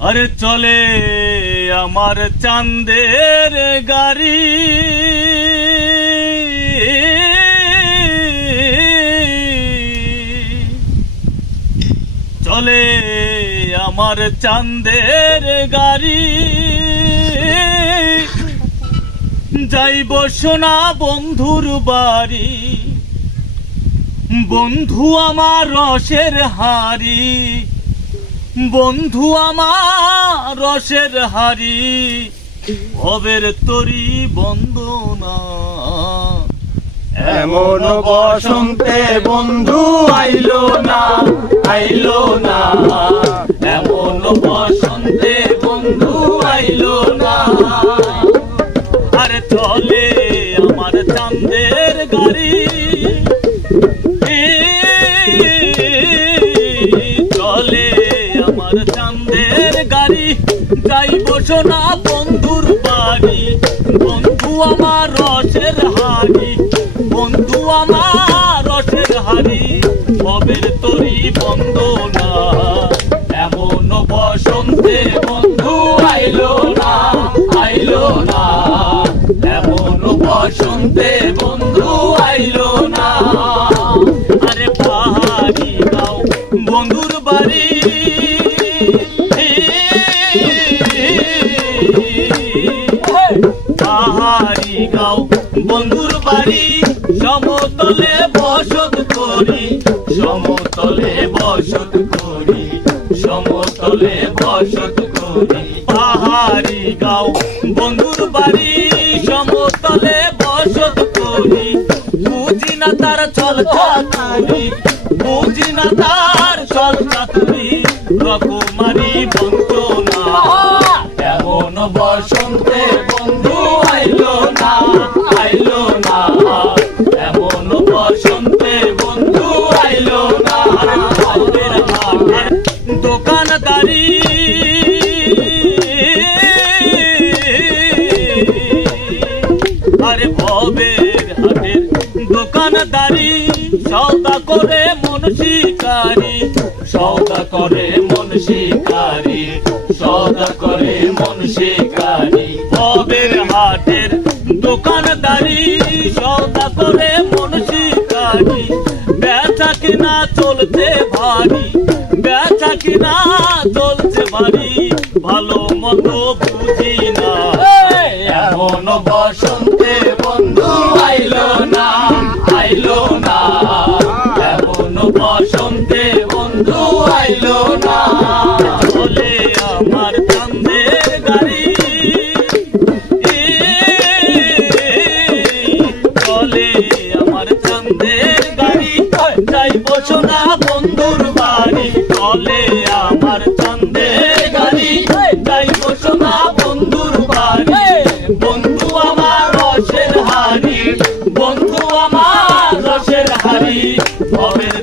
আরে চলে আমার চাঁদের গাড়ি, চলে আমার চাঁদের গাড়ি। যাইব সোনা বন্ধুর বাড়ি, বন্ধু আমার রসের হাড়ি, বন্ধু আমার রসের হাড়ি। ভবের তরি বন্দনা এমন বসন্তে বন্ধু আইলো না, আইলো না। এমন বসন্তে বন্ধু আইলো না। আরে চলে আমার চাঁদের গাড়ি, চলে আমার চাঁদের গাড়ি। যাইব সোনা বন্ধুর বাড়ি, বন্ধু আমার রসের হাড়ি, বন্ধু আমার রসের হাড়ি। ভবের তরি বন্দনা এমন বসন্তে বন্ধু আইলো না, আইলো না। এমন বসন্তে বন্ধু আইলো না। আরে পাহাড়ি গাও বন্ধুর বাড়ি, পাহাড়ি গাও বন্ধুর বাড়ি। সমতলে বসত করি, সমতলে বসত করি, সমতলে বসত করি। পাহাড়ি গাও বন্ধুর বাড়ি, সমতলে বসত করি। বুঝি না তার চল চাতুরি, বুঝি না তার চল চাতুরি। রকমারি বন্দনা এমন বসন্তে বন্ধু আইলো না, আইলো না। এমন বসন্তে বন্ধু আইলো না। দোকানদারি আরে ভবের হাটের দোকানদারি। সওদা করে মন শিকারি, সওদা করে মন শিকারি, সওদা করে মন শিকারি। ভবের হাটের দোকানদারি, সওদা করে মন শিকারি। বেচা কিনা চলছে ভারী, বেচা কিনা চলছে ভারী। ভালো মতো বুঝি না এমন বসন্তে বন্ধু আইলো না, আইলো না। এমন বসন্তে বন্ধু আইলো না। চলে আমার চাঁদের গাড়ি, চলে আমার চাঁদের গাড়ি। যাইব সোনা বন্ধুর বাড়ি, চলে আমার চাঁদের গাড়ি। যাইব সোনা বন্ধুর বাড়ি, বন্ধু আমার রসের হাড়ি, বন্ধু আমার রসের হাড়ি। ভবের